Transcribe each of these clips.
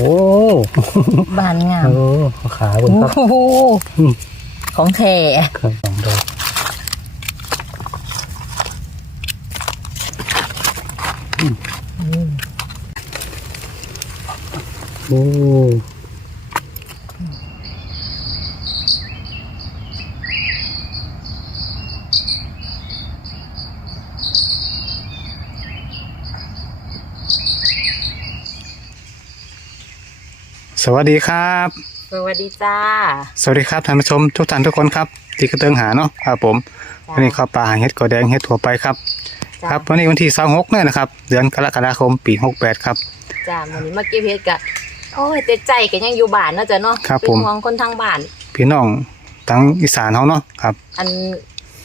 โอ้บานงามโอ้ขาบนครับโอ้โหอืมของแท้ครับสองดอกอืมโอ้ส วัสดีครับ สวัสดีจ้า สวัสดีครับท่านผู้ชมทุกท่านทุกคนครับที่กระเติงหาเนาะครับผมวันนี้เข้าป่าหาเห็ดกอแดงเห็ดถั่วไปครับจ้าครับวันนี้วันที่26เนี่ยนะครับ เดือนกรกฎาคมปี68ครับจ้าวันนี้มาเก็บเห็ดกะโอ้ยแต่ใจก็ยังอยู่บ้านเนาะจ้ะเนาะครับเป็นผมห่วงคนทางบ้าน พี่น้องทั้งอีสานเฮาเนาะครับ อัน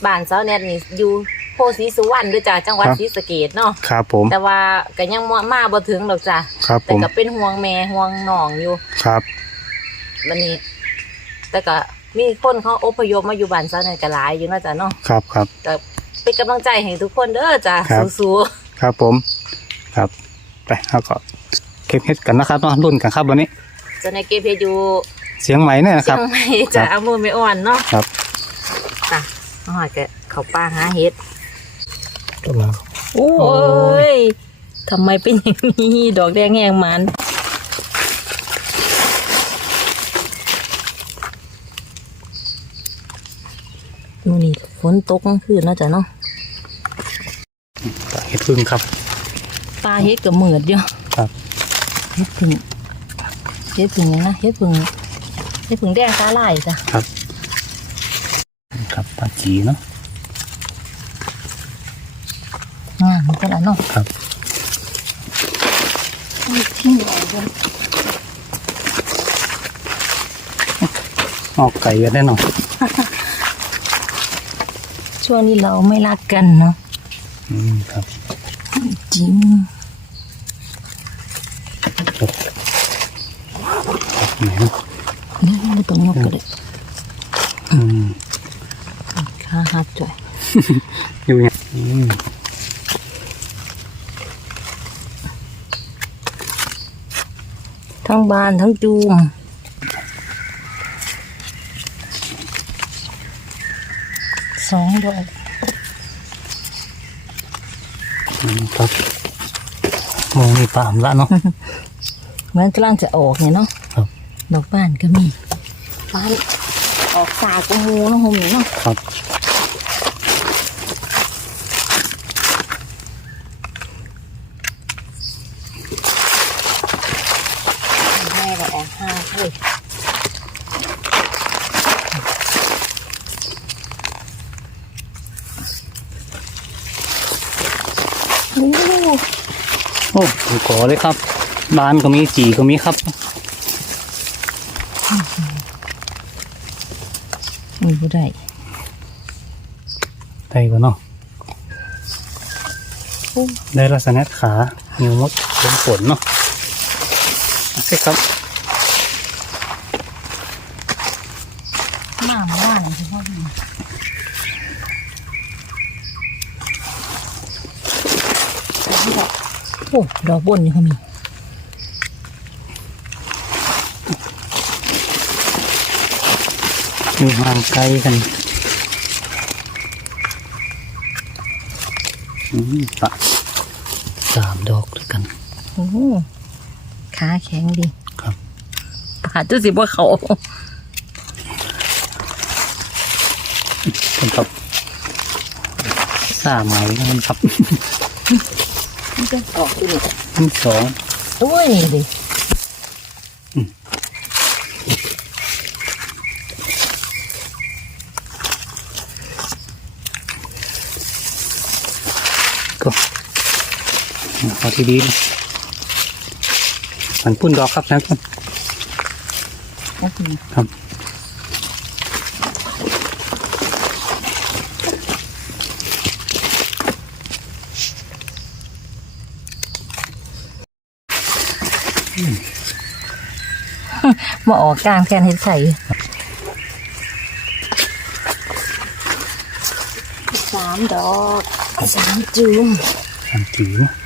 บ้านเสาเนี่ยนี่อยู่ โพสีสุวรรณด้วยจ้าจังหวัดครับศรีสะเกษเนาะครับผม แต่ว่าก็ยังมามาบ่ถึงหรอกจ้ะครับผแต่มก็เป็นห่วงแม่ห่วงน้องอยู่ครับวันนี้ แต่ก็มีคนเขาอพยพมาอยู่บ้านเสาเนี่ยก็หลายอยู่เนาะจ้ะเนาะครับครับก็เป็นกำลังใจให้ทุกคนเด้อจ้ะครับสู้ครับผม ครับ ไปเอาก็เก็บเห็ดกันนะครับเนาะรุ่นกันครับวันนี้ๆจะในเก็บเห็ดอยู่เสียงใหม่เนี่ยนะคเชีรัยบงใหม่จ้ะครับเอามือไม่อ่อนเนาะครับจ้ะเอาหอยแกะเขาป้าหาเห็ด ก็มาโอ้ยทำไมเป็นอย่างนี้ ดอกแดงแหงมันนู่นนี่ฝนตกกลางคืนเนาะจ้ะเนาะเห็ดพึ่งครับปลาเฮ็ดกับเหมือดอยู่ครับ เฮ็ดผึ่งเฮ็ดผึ่งหยังนะเฮ็ดผึ่งเฮ็ดผึ่งแดงตาลายจ้ะครับ ครับปลาจีเนาะ งามเหมือนกันละเนาะครับที่ไหนกันออกไก่กันแน่นอนช่วงนี้เราไม่รักกันเนาะอืมครับ จริง ไหนเนาะ เดี๋ยวไม่ต้องยกก็ได้ อืม ขาหักจ้ะ อยู่เนี่ยอืม ทั้ง บานทั้งจูมสองดอกอืมครับมองนี่ปามละเนาะเหมือนกำลังจะออกเนี่ยเนาะครับดอกบ้านก็มีบ้านออกสากกมูเนาะโฮมเนี่ยเนาะครับ แม่ก็ออกห้าเฮ้ยโอ้ โอ้ดูก่อเลยครับบานก็มีจีก็มีครับมีผู้ใดไทยก็เนาะได้ลักษณะขานิ้วมดเป็นฝนเนาะโอเคครับหนามาว่าอะไรที่พ่อดี อ้ดอกบนนี่เขามีอยู่ห่างไกลกันอืมปะสามดอกด้วยกันโอ้โหขาแข็งดี ครับปาดจุสิบ่เขาเป็นครับสามไม้นั่นครับ มันจะออกตัวนี้ทั้งสองตัวนี้ดิก็เอที่ดีนมันพุ่นดอกครับนะคุณโอ้โหครับ มาออกกลางแทนเห็ดไข่สามดอกสามจุ่มสามจุ่ม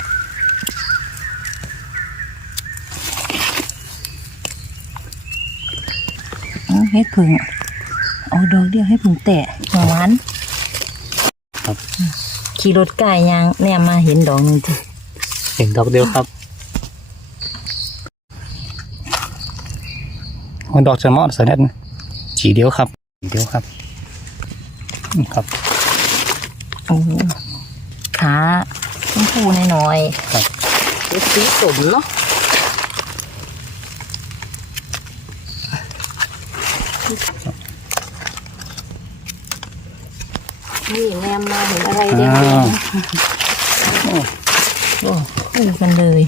ให้ดผึ่งเอาดอกเดียวให้ผึ่งแตะหวานขี่รถไก่ยางเนี่ยมาเห็นดอกหนึ่งทีเห็นดอกเดียวครับ มันดอกจะเหมาะสนิทจีเดียวครับจีเดียวครับอืมครับโอ้โหขาชมพูหน่อยครับๆเป็นสีสมเนาะนี่แนมมาเห็นอะไรเด้งอ้าวๆโอ้คู่กันเลย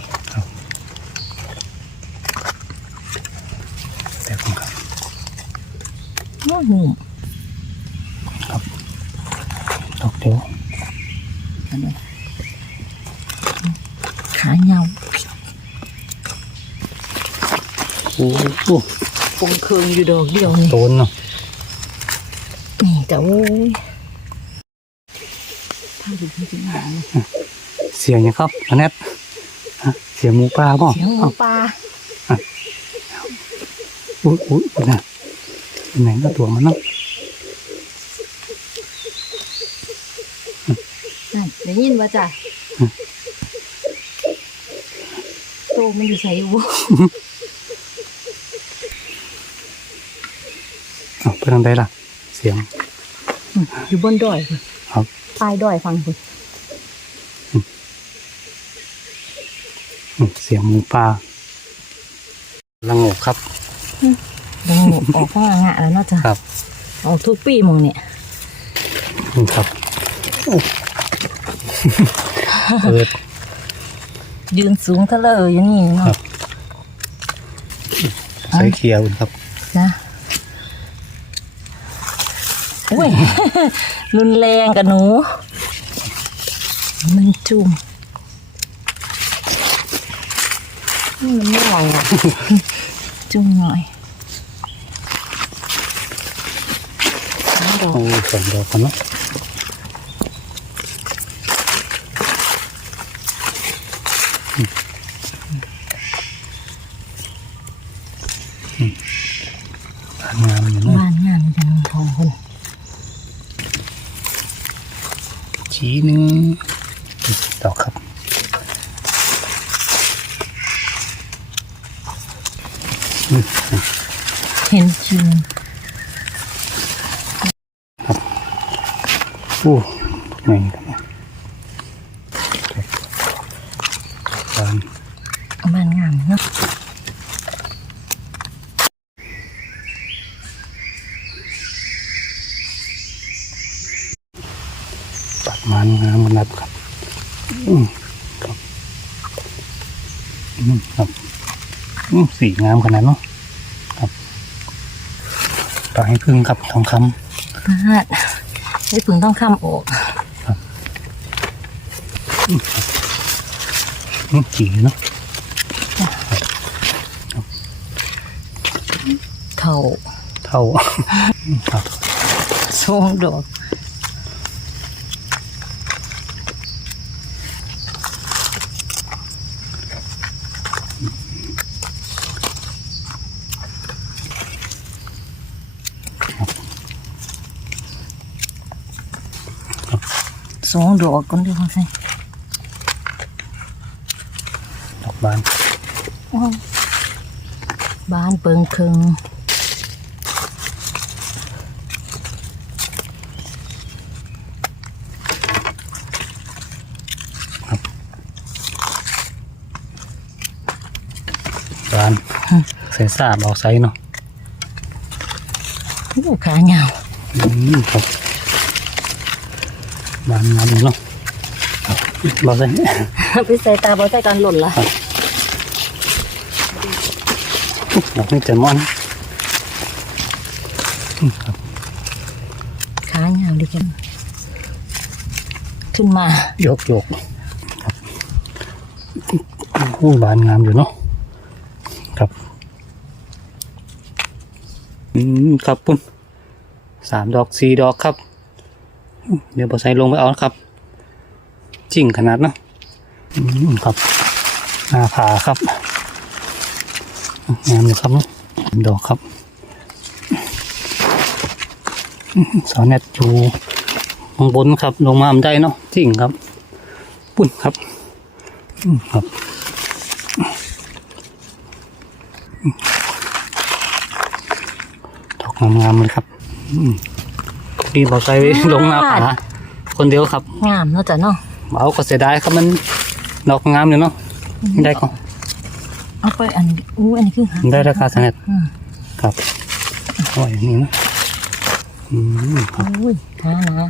แต่ผมครับ โอ้หนุ่มดอกเดียวขาเงาโอ้โหคงเคืองอยู่ดอกเดียวนี่โตนเนาะนี่แต่โอ้ยถ้าดูจริงๆหาเลยเสียงยังครับอันนี้ฮะเสียงหมูปลาบ่เสียงหมูปลาอุ้ยอุ้ยอุ้ยนะ ไหนก็ตัวมันเนาะนั่นได้ยินว่าจ้ะโตมันอยู่ใส่อยู่บ่อ้าวไปทางใดล่ะ เสียงอืมอยู่บนดอยพุ่นครับปลายดอยฟังคุณอืมเสียงหมูปลาละงกครับ ดังหนู ออกข้างงะแล้วเนาะจ้ะครับ ออกทุกปีมึงเนี่ยนี่ครับโอ้เปิดยืนสูงทะเลออยู่นี่ครัเนาะบใส่เคียวครับจ้ะอุ้ยรุนแรงกับหนู มันจุ่มนี่มันไม่ไหวอะจุ่มหน่อย สามดอกโอ้สองดอกกันเนาะอืมอืมงามอยู่เนาะ บ้านงานจันทองคน ชีหนึ่งดอกครับ เห็นจุ่ม โอ้ไงครับบาน บ้า นงานเนาะปัดมันงามมันนับครับ อืมครับอืมครับอืมสีงามขนาดเนาะครับปลาให้พึ่งครับทองคพาดได้ผึ่งต้องข้ามออกำอืมจีเนาะเท่าเท่าอืมครับสองดอกสองดอกกันเดียวเขาใส่ดอกบานว้าวบ้านเปิงเคิง บานใส่สาดออกไซเนาะลูกขาเงาอืมครับบานงามอยู่เนาะครับเราใส่ไปใส่ตาบอใส่การหล่นละดอกนี้เจมอนอืมครับขาเงาดิกันขึ้นมาโยกโยกครับอู้บานงามอยู่เนาะครับ อืมครับปุ่นสามดอกสี่ดอกครับ เดี๋ยวบอใส่ลงไปเอานะครับจริงขนาดเนาะอืมครับหน้าผาครับงามอยู่ครับเนาะดอกครับสาวเน็ตอยู่ข้างบนครับ ลงมาไได้เนาะจริงครับ ปุ่นครับอืมครับดอก งามๆเลยครับอืมดีบอกใจไว้ลงหน้าผาคนเดียวครับ งามเนาะจ้ะเนาะเอาก็เสียดายครับมันดอกงามเลยเนาะไม่ได้ก็เอาไปอันนี้อู้อันนี้คือหาได้ราคาสาวเน็ตอืมครับโอ้ยนี่นะอืมครับอุ้ยหานะ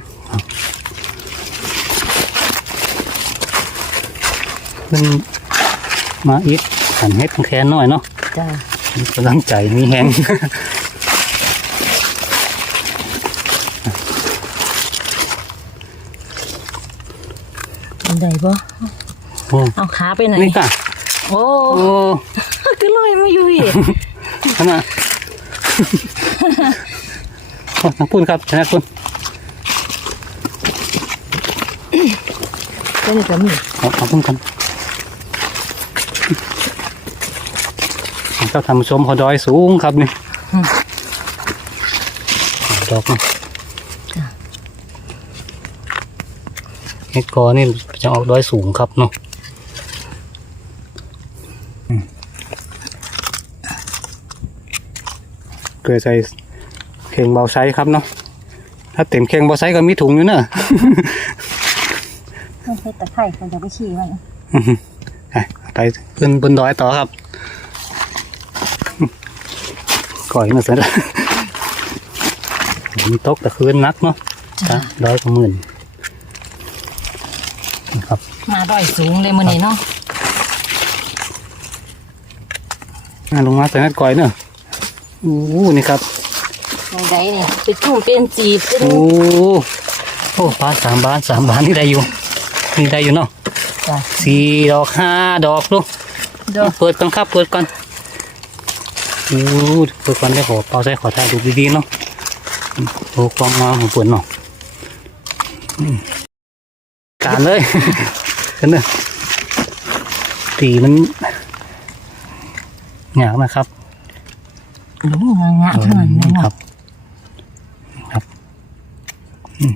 เพิ่นมาอีกขันเฮ็ดแค้นหน่อยเนาะจ้ะมีกำลังใจมีแฮง อันใดบ่โอ้เอาขาไปไหนนี่ค่ะโอ้โอ้คือลอยมาอยู่พี่ขนาดโอ้ทั้งปุ่นครับชนะคุณเป็นกับมีขอขอบคุณกันก็ทำชมเขาดอยสูงครับนี่ดอกนี่ เฮ็ดกอนี่จะออกดอยสูงครับเนาะอืมเกลือใส่เข่งเบาไซส์ครับเนาะถ้าเต็มเข่งเบาไซส์ก็มีถุงอยู่เนอะมันเป็นตะไคร่คนจะไปขี่มันอือฮึไปไปขึ้นบนดอยต่อครับก่อยมาเสร็จแล้วมันตกแต่คืนนักเนาะจ้ะร้อยกว่าหมื่น นะครับ มาดอยสูงเลยมื้อนี้เนาะอะลงมาใส่นัดก่อยเนอะอู้หูนี่ครับในใดนี่ไปจุ่มเป็นจีบเป็นโอ้โอ้ปลาสามบานสามบานนี่ได้อยู่นี่ได้อยู่เนาะจ้ะสี่ดอกห้าดอกลูกดอกเปิดก่อนครับเปิดก่อนโอ้เปิดก่อนได้ขอเป่าใส่ขอถ่ายดูดีๆเนาะโอ้ความงามของเปิดเนาะอืม การเลยกันเนอะตีมันหยากนะครับหนูงางะเท่านั้นเลยครัเนาะบครับอืม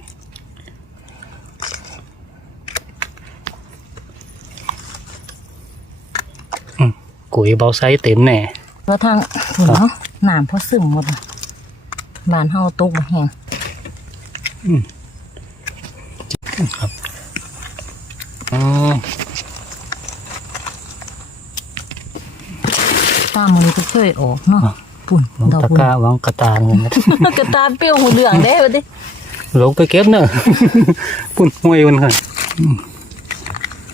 อืมกุยเบาไซส์เต็มแน่เพราะทางถุนเนาะน้ำเพราะซึมหมดอะบ้านเฮาตกบ่แห้งครับ อ๋อตามมือนี้ก็เคยออกเนาะปุ่นวางดอกตะบุญกร้าวางกระตาเงินนะกระตาเปรี้ยวหูเหลืองได้บ่ดิลงไปเก็บเนอะปุ่นห้วยมันค่ะอืม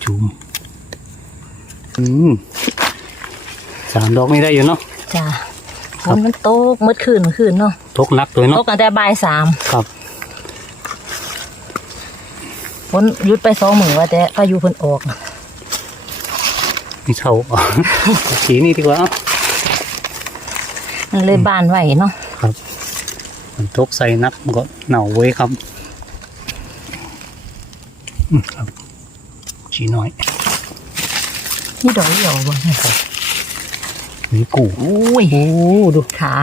จุ่มอืมสามดอกไม่ได้อยู่เนาะจ้ะคฝรับนมันตกเมื่อคืนเมื่อคืนเนาะตกหนักเลยตเนาะกกันแต่บ่ายสามครับ ฝนหยุดไปสองมื้อว่าแต่พายุเพิ่นออกนี่เท่าอะสีนี่ดีกว่ามันเลยบานไหวเนาะครับมันตกใส่นักมันก็เหน่าไว้ยครับอืมครับชีน้อยนี่ดอกเหี่ยวบ่เนี่ยมีกู่อุ้ยโอ้ดูขา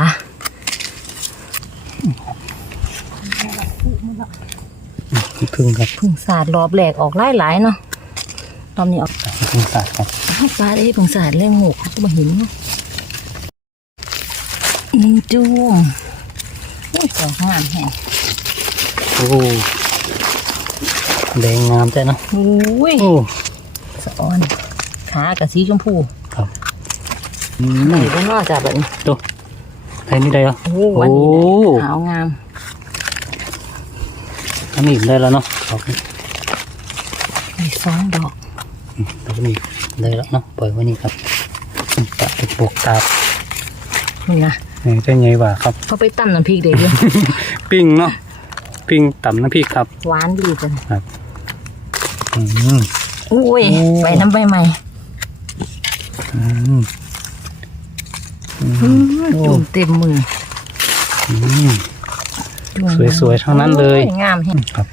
พึ่งครับเพึ่งสาดรอบแรกออกหลายๆเนาะรอบนี้ออกพึ่งสาดครับให้ปลาได้เพึ่งสาดเรื่องหมูเขาก็มาเห็นเนาะนี่จุ้มอุ้ยดอกงามแฮงโอ้แดงงามใจเนาะอุ้ยโอ้สะออนขากับสีชมพูครับอืไหนมก็นอกจากแบบนี้ดูไทยนี่ได้เหรอโอ้วันนี้โอ้ขาวงามอั นนี้ได้แล้วเนาะดอกนี้มีสองดอกดอกนี้ได้แล้วเนาะปล่อยไว้นี่ครับปะไปปลูกตาบนี่นะนี่จะไงวะครับเขาไปตั้มน้ำพริกเด็กด้วยปิ้งเนาะปิ้งต่ำน้ำพริกครับ หวานดีจังอืม อุ้ยโอ้ไปน้ำใบใหม่อืม อืมโอ้จุ่มเต็มมืออืมจุ่ม สวยๆทั้งนั้นเลยโอ้งามเห็นครับ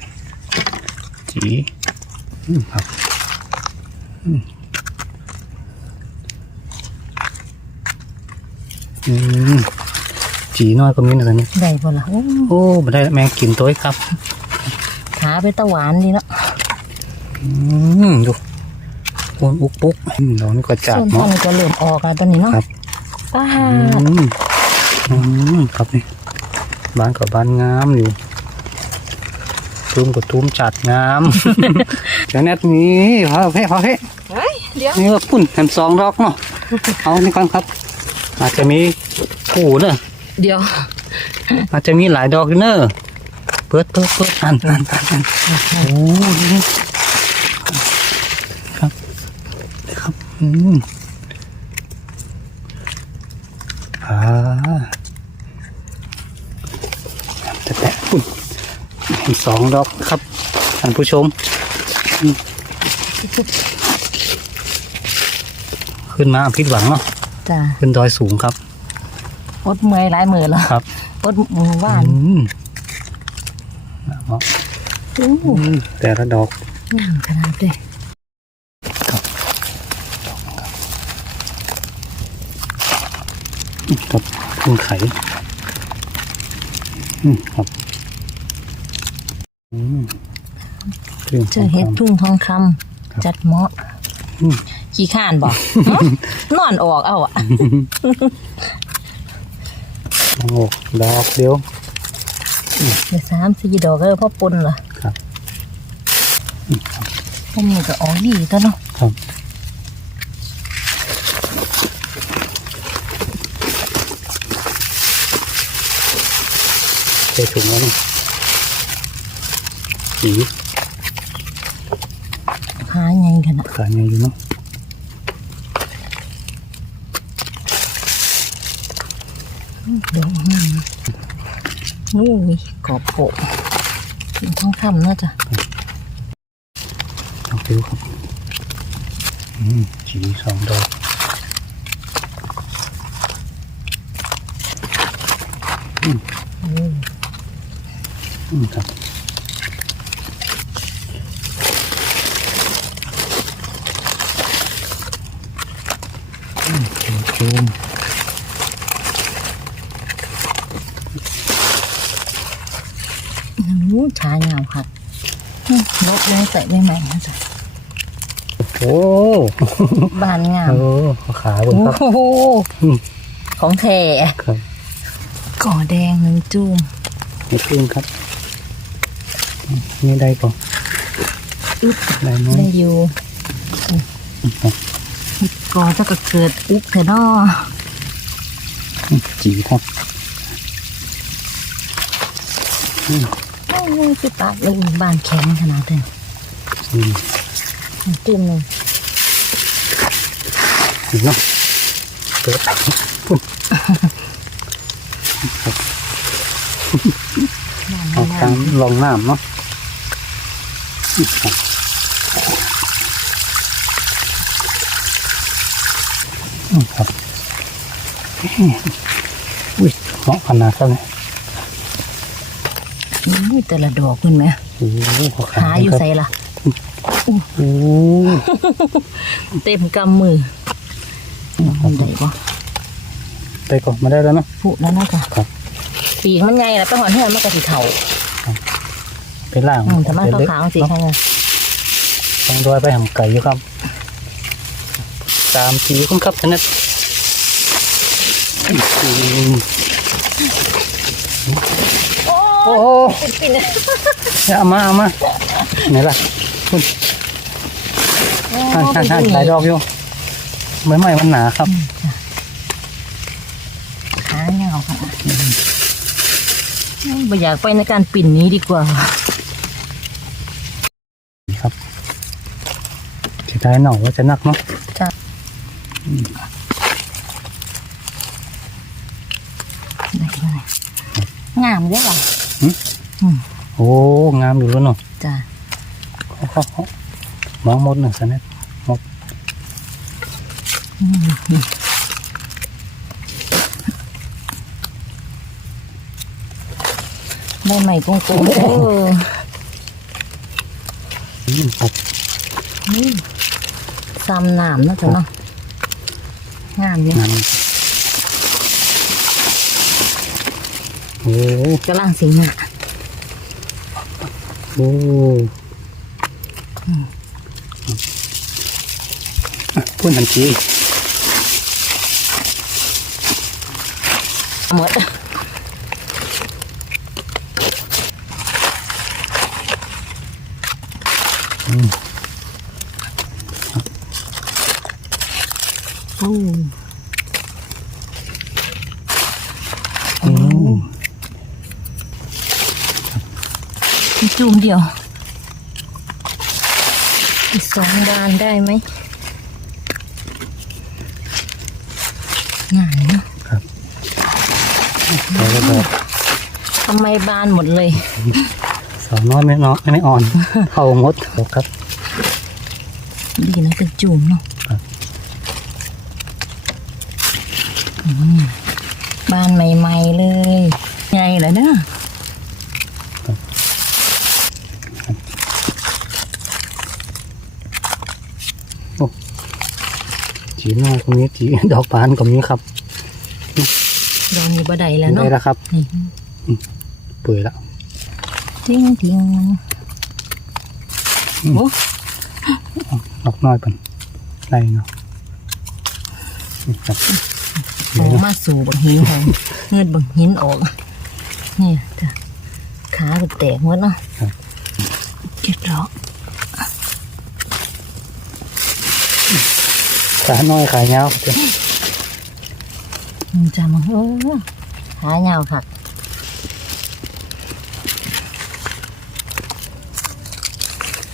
จีอืมครับอืมอืมจีน้อยก็มีนะตอนนี้ได้บ่ล่ะโอ้โอ้มาได้แมงกินตัวอีกครับขาไปตะหวานดีเนาะอืมดูโอนอุกปุกอืมดอกนี้ก็จัดส่วนเนาะท่อนก็เริ่มออกแล้วตอนนี้เนาะครับป้าอืมอืมครับนี่ บ้านกับบานงามอยู่ตุ้มกับตุ้มจัดงามเดี๋ยวแนทมีพอเพ่พอเพ่เฮ้ยเดี๋ยวนี่ก็ปุ่นแถมสองดอกเนาะเอานี่ก่อนครับ อาจจะมีคู่เนอะเดี๋ยว อาจจะมีหลายดอกอยู่เนอะเปิดเปิดเปิดอันอันอันอันโอ้นี่ครับครับอืมอ่าแต่แต่ปุ่นเห็น สองดอกครับท่านผู้ชมอืมขึ้นมาผิดหวังเนาะจ้าขึ้นดอยสูงครับอดเมื่อยหลายมือแล้วครับอดมือว่านอืมเหมาะอู้อืมแต่ละดอกงามขนาดเลยกับขึ้นไข่อืมครับ อืมเรื่องเจอเห็ดพึ่งทองคำจัดเหมาะอืมขี้ข้านบอก นอนออกเอาอะโอ้ดอกเดียวเดี๋ยวสามสี่ดอกก็พ่อปนเหรอครับพวกนี้ก็ออกดีตัวเนาะครับใส่ถุงแล้วนี่ สีขาใหญ่ขนาดขายไงอยู่เนาะเดี๋ยวงามนะนู่นกรอบโปะพึ่งทองคำเนาะจ้ะดอกเดียวครับอืมสีสองดอกโอ้อืมครับ อืมจูมจูม โหชาเงาค่ะอืมลบเลยใส่ใหม่ๆนะจ๊ะ โอ้บานงามโอ้ขาบนครับโอ้โหอืมของแท้ครับก่อแดงหนึ่งจุ่มไม่พึ่งครับอืมนี่ได้ป่ะอึ๊บได้น้อยได้อยู่ครับก่อจะก็เกิดอุ๊บเถอะเนาะอืมจีครับโอ้ยคือปากเลยบานแข็งขนาดนี้อืม จุ่มหนึ่งเห็นเนาะเปิดพุ่นบเอางาตามมลองน้ำเนาะอืมครับอุ้ยเหมาะขนาดครับเนี่ยอุ้ยแต่ละดอกคุณไหมหาอยู่ใส่ละ โอ้เต็มกำมือมันได้ปะไปก่อนมาได้แล้วเนาะผุแล้วนะจ๊ะครับปีกมันใหญ่แล้วไปหอนเหือนมันกระสีเถาไปล่างอืมแต่มันขาวๆสีเนาะข้างในต้องดอยไปหำไก่อยู่ครับตามทีคุณครับชนะอืมโอ้โอ้โหปินะเอามาเอามาไหนล่ะ ท่านท่านท่านหลายดอกอยู่ไม่ไม่มันหนาครับขาเงาค่ะไม่อยากไปในการปิ่นนี้ดีกว่า ครับจะได้หน่อว่าจะนักเนาะจ้ะได้เลยงามเยอะอะโอ้ งามอยู่แล้วเนาะจ้ะ เขาเขาเขามองหมดหนึ่งสันเน็ตหมดได้ใหม่กงกงเอออืมครับนี่ซ้ำหนามนะจ๊ะเนาะงามเยอะงามอ้กำลังสิงอะโอ้อะ พูดทันทีหมดโอ้อืมมีจุ่มเดียวอีก สองบานได้ไหมง่ายเนาะแต่ก็แบบทำไมบานหมดเลย สาวน้อยไม่น้อยไม่อ่อน เข้างดครับ ดีนะเป็นจุ่มเนาะ ครับ อืมบ้านใหม่ๆเลยไงเหรอเนาะ จีน้อยตรงนี้จีดอกบานก็มีครับโดนอยู่บ่ได้แล้วเนาะได้แล้วครับนี่เปื่อยแล้วทิ้งทิ้งโอ้ดอกน้อยเป็นไรเนาะนี่ครับโหมาสู่บังหินของเงือดบังหินออกนี่จ้ะขาก็แตกหมดเนาะเก็บดอก ขาน้อยขายาวจ้ะมันจะมาเออหาเหงาค่ะ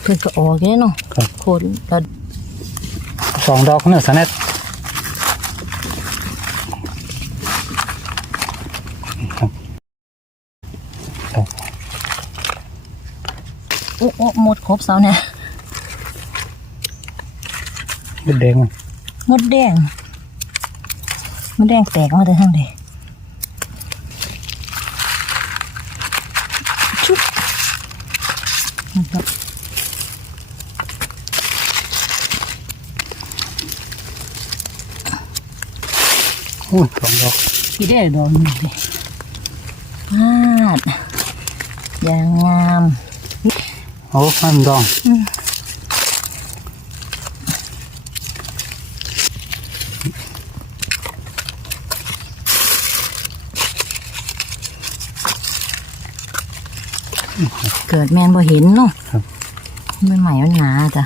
เพื่อนก็ออกเลยเนาะครับโคนเราสองดอกเนื้อสแนตครับดอกโอ้โอ้หมดครบเสาเนี่ยลูกแดง มันหมดแดงหมดแดงแตกมาแต่ทางใดชุบนะครับโอ้ยสองดอกพี่ได้ดอกหนึ่งเลยพลาดอย่างงามโอ้มันดองเกิ ดแมนบ่เห็นเนาะครับไม่ใหม่มันหนาจ้ะ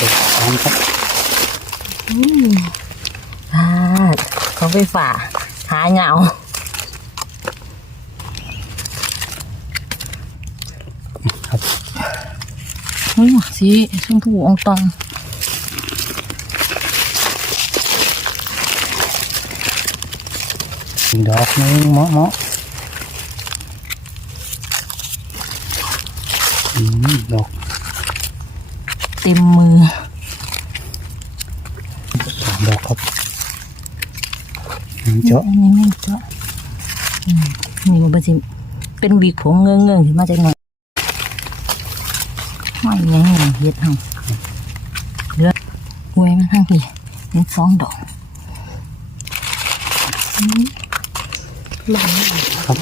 ดอกบานครับพลาดเขาไปฝ่าหาเหงาครับอุ้ยสีชมพูอองตอง อีกดอกหนึงเหมาะเหมาะอืมดอกเต็มมือสองดอกครับอืมเจาะอันนี้ไม่เจาะอืมนี่มันเป็นสิเป็นวีกผงเงื้องเงื้องขึ้นมาจากหน่อยไม่ยังไงเฮ็ดหังเหลือหวยมันทั้งทีเป็นสองดอกอืมหลัง ครับ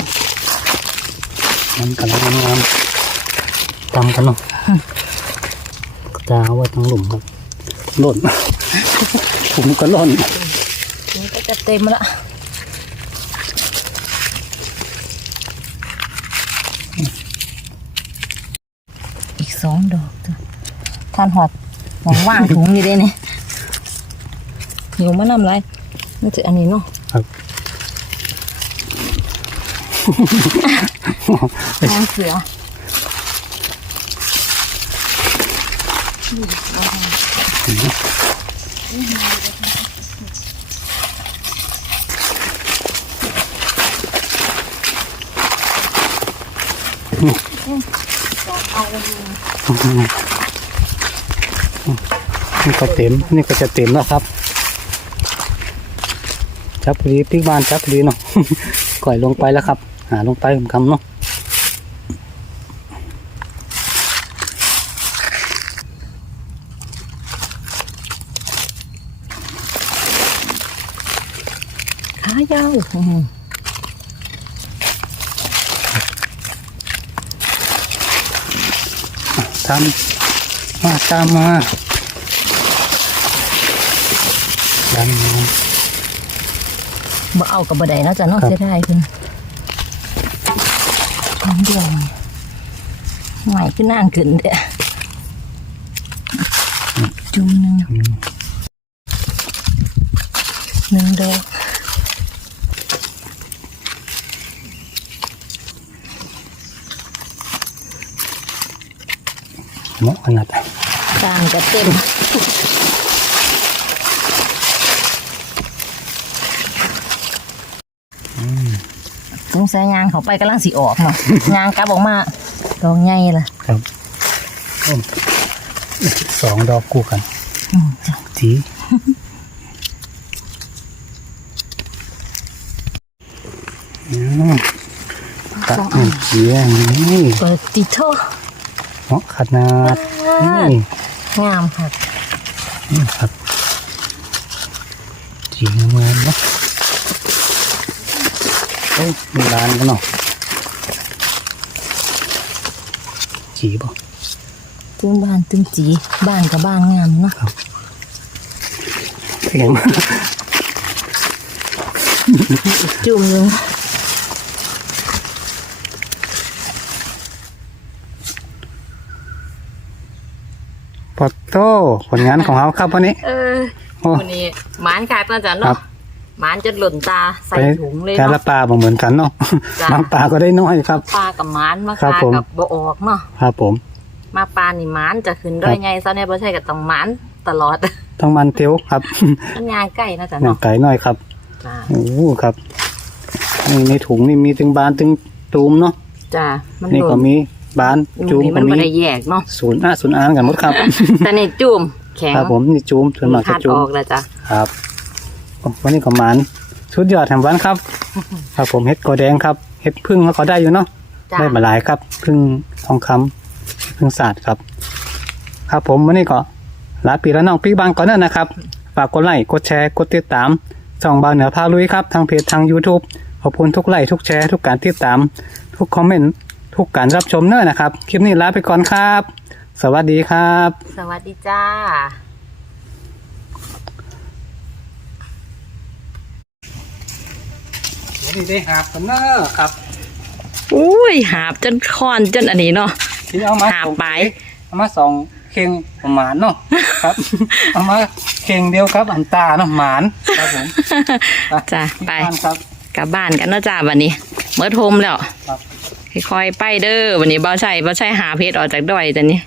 มันกำลังงามๆตำกันเนาะตาเอาไว้ทั้งหลุมครับหล่นผมก็หล่นนี่ก็จะเต็มละอีกสองดอกจ้ะทานหอดหอมว่างถุงอยู่ด้วยเนี่ยหิวมะนำไรนี่จะอันนี้เนาะ ครับ น้ำเสือนี่ก็เต็ม นี่ก็จะเต็มแล้วครับ จับพอดีปิ๊กบานจับพอดีเนาะก่อยลงไปแล้วครับ หาลงไปผมคำเนาะขายาวอืมทำมาตามมาดันมาบ่เอากับบ่ได้เนาะจ้ะเนาะครับเสียดายเพิ่ นพร้อมเดียวใหม่ขึ้นนานขึ้นเด้อจุ่มหนึ่งหนึ่งดอก เหมาะขนาดไหน จานก็เต็ มสงสัยยางเขาไปกำลังสิออกเนาะ ยางกลับออกมาดอกใหญ่ล่ะครับอืมสองดอกคู่กันอืมจ้ะจีอืมตัดหนึ่งเสียงนี่เปิดติโทเหมาะขนาดนี่งามค่ะนี่ครับจีงามเนาะ เอ้ยมีร้านกันเนาะจีบ่ตึงบ้านตึงจีบ้านกับบ้านงามเนาะเสียงจุ่มหนึงปอตโต้ผลงานของเขาครับวันนี้ เออโอ้วันนี้หมานขาดนะจ๊ะครัเนาะบ หมานจะหล่นตาใส่ไปถุงเลยแต่ละเนาะ ปลาบ่เหมือนกันเนาะจ้ะ บางปลาก็ได้น้อยครับ ปลากับหมานมาครับคาผม กับบ่ออกเนาะครับผม มาปลานี่หมานจะขึ้นด้วคยรับไงซะเนี่ยบ่ใช่กับต้องหมานตลอด ต้องมันเทียวครับ มันยางใกล้นะจ๊ะหนังเนาะไก่น้อยครับจ้าโอ้โหครับนี่ในถุงนี่มีถึงบานถึงตูมเนาะจ้ามันนี่โดก็นมีบานจุ่จูมมมัก็นบ่มีได้แยกเนาะศูนย์อะศูนย์อ่านกันหมดครับ แต่นี่จุ่มแข็งครับผมนี่จูมส่วนมากจะขาดจูอมอกแล้วจ้ะครับ วันนี้ก็หมานชุดยอดแห่งวันครับ ครับผมเฮ็ดกอแดงครับเฮ็ดพึ่งแล้วก็ได้อยู่เนาะจ้าได้มาหลายครับพึ่งทองคำพึ่งศาสตร์ครับ ครับผมวันนี้ก็ลาปีแล้วน้องปีบางก่อนเนอะนะครับฝากกดไลค์กดแชร์กดติดตามส่องบางเหนือพาลุยครับทางเพจทาง YouTube ขอบคุณทุกไลค์ทุกแชร์ทุกการติดตาม ทุกคอมเมนต์ทุกการรับชมเนอะนะครับ คลิปนี้ลาไปก่อนครับ สวัสดีครับ สวัสดีจ้า นนี้ได้หาบกันเนอะครับอุ้ยหาบจนคอนจนอันนี้เนาะที่เอามาหาบไปเอามาสองเข่งประมาณเนาะครับ เอามาเข่งเดียวครับ อันตาเนาะหมานครับผมจ้ะไปครับกลับบ้านกันนะจ้าวันนี้เมื่อโทมแล้วค่อยๆไปเด้อวันนี้บ่ใช่บ่ใช่หาเพชรออกจากดอยจ้ะนี่